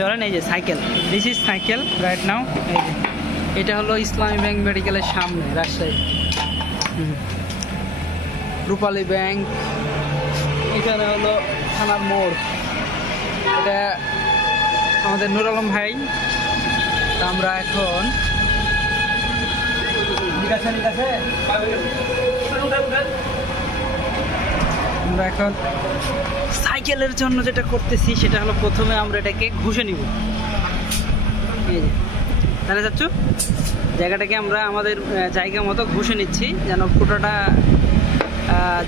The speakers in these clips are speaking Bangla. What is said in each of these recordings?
চলেন এই যে cycle, this is cycle right now. এই যে এটা হলো ইসলামী ব্যাংক মেডিকেলের সামনে রাজশাহী, রূপালী ব্যাংক, এখানে হলো থানার মোড়। এটা আমাদের নুর আলম ভাই। তা আমরা এখন সাইকেলের জন্য যেটা করতেছি সেটা হলো প্রথমে আমরা এটাকে ঘুষে নিব। এই যে তাহলে চাচ্ছু জায়গাটাকে আমরা আমাদের জায়গা মতো ঘুষে নিচ্ছি, যেন ফুটোটা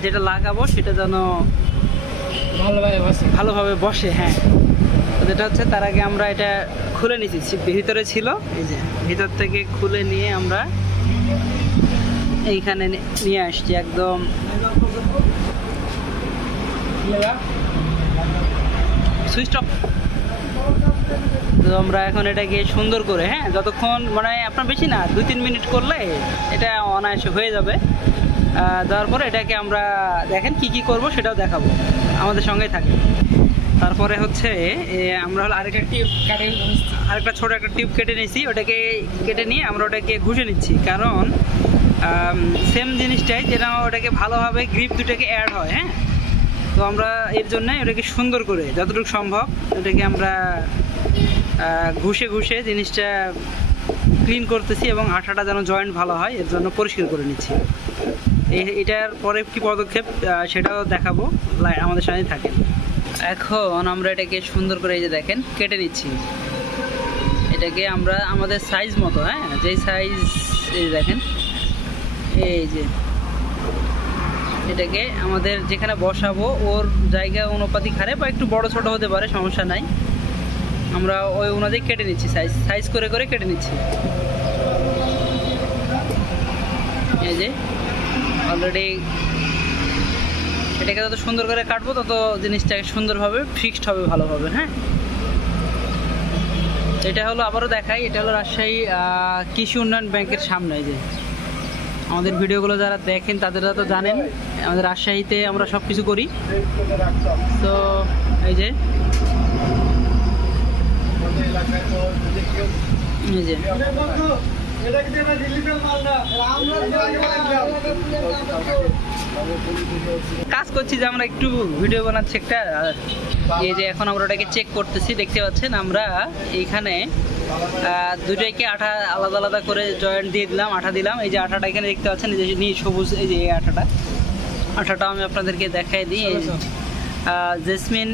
যেটা লাগাবো সেটা যেন ভালোভাবে বসে। হ্যাঁ, তো যেটা হচ্ছে তার আগে আমরা এটা খুলে নিচ্ছি, ভিতরে ছিল, এই যে ভিতর থেকে খুলে নিয়ে আমরা এইখানে নিয়ে আসছি একদম। Switch off. তো আমরা এখন এটাকে সুন্দর করে, হ্যাঁ, যতক্ষণ মানে আপনার বেশি না 2-3 মিনিট করলে এটা অনায়াসে হয়ে যাবে। দেওয়ার পরে এটাকে আমরা দেখেন কি করব সেটাও দেখাবো, আমাদের সঙ্গেই থাকে। তারপরে হচ্ছে আমরা হলো আরেকটা ছোট একটা টিউব কেটে নিয়েছি, ওটাকে কেটে নিয়ে আমরা ওটাকে ঘুষে নিচ্ছি, কারণ সেম জিনিসটাই যেটা ওটাকে ভালোভাবে গ্রিপ দুটাকে অ্যাড হয়। হ্যাঁ, তো আমরা এর জন্য ওটাকে সুন্দর করে যতটুকু সম্ভব ওটাকে আমরা ঘুষে ঘুষে জিনিসটা ক্লিন করতেছি এবং আঠাটা যেন জয়েন্ট ভালো হয় এর জন্য পরিষ্কার করে নিচ্ছি। এটার পরে কি পদক্ষেপ সেটাও দেখাবো, আমাদের সাথে থাকেন। এখন আমরা এটাকে সুন্দর করে এই যে দেখেন কেটে নিচ্ছি। এটাকে আমরা আমাদের সাইজ মতো, হ্যাঁ, যেই সাইজ এই দেখেন, এই যে এটাকে আমাদের যেখানে বসাবো ওর জায়গা অনুপাতিক হারে বা একটু বড় ছোট হতে পারে, সমস্যা নাই। আমরা ওই অনুযায়ী কেটে নিচ্ছি, সাইজ করে করে কেটে নিচ্ছি। এই যে অলরেডি এটাকে যত সুন্দর করে কাটবো তত জিনিসটাকে সুন্দরভাবে ফিক্সড হবে ভালোভাবে। হ্যাঁ, এটা হলো আবারও দেখাই, এটা হলো রাজশাহী কৃষি উন্নয়ন ব্যাংকের সামনে। এই যে আমাদের ভিডিওগুলো যারা দেখেন তাদেরা তো জানেন আমাদের রাজশাহীতে আমরা সব কিছু করি। তো এই যে কাজ করছি যে আমরা একটু ভিডিও বানাচ্ছি একটা। এই যে এখন আমরা ওটাকে চেক করতেছি, দেখতে পাচ্ছেন আমরা এইখানে দুটোইকে আঠা আলাদা আলাদা করে জয়েন্ট দিয়ে দিলাম, আঠা দিলাম। এই যে আঠাটা এখানে দেখতে পাচ্ছেন, এই যে সবুজ, এই যে এই আঠাটা আমি আপনাদেরকে দেখাই দিই। জেসমিন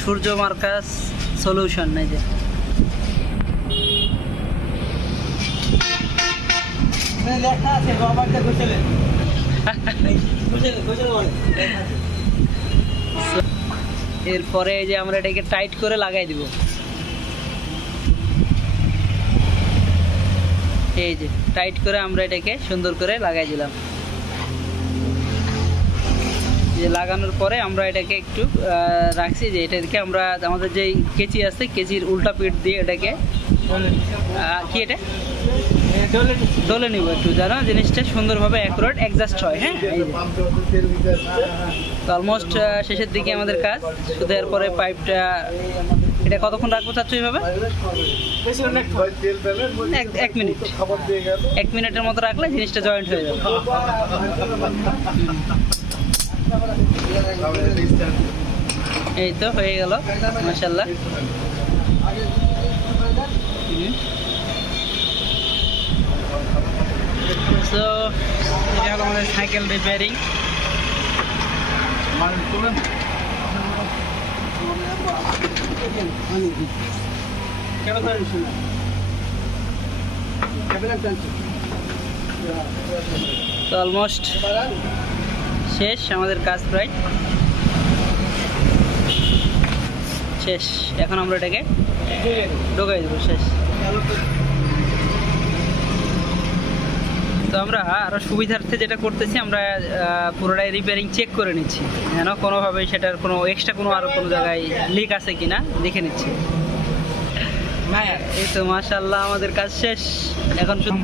সূর্য মার্কাস সলিউশন। এই যে এরপরে এই যে আমরা এটাকে টাইট করে লাগাই দিব। এই যে টাইট করে আমরা এটাকে সুন্দর করে লাগাই দিলাম। যে লাগানোর পরে আমরা এটাকে একটু রাখছি, যে এটাকে আমরা আমাদের যে কেচি আছে কেচির উল্টা পিঠ দিয়ে এটাকে কি এটা দলে নিব একটু, যেন জিনিসটা সুন্দরভাবে অ্যাকুরেট অ্যাডজাস্ট হয়। হ্যাঁ, তো অলমোস্ট শেষের দিকে আমাদের কাজ। শুধু এরপরে পাইপটা এটা কতক্ষণ রাখবো চাচ্ছ এইভাবে? 1 মিনিট, 1 মিনিটের মতো রাখলে জিনিসটা জয়েন্ট হয়ে যাবে। এই তো হয়ে গেল মাশাআল্লাহ। সো এটা হলো আমাদের সাইকেল রিপেয়ারিং। তো অলমোস্ট শেষ আমাদের কাজ, প্রায় শেষ। এখন আমরা এটাকে ঢোকাই দেবো, শেষ। তো আমরা আরও সুবিধার্থে যেটা করতেছি, আমরা পুরোটাই রিপেয়ারিং চেক করে নিচ্ছি, যেন কোনোভাবে সেটার কোনো এক্সট্রা কোনো আরও কোনো জায়গায় লিক আছে কিনা দেখে নিচ্ছি। এই তো মাশাআল্লাহ আমাদের কাজ শেষ। এখন শুধু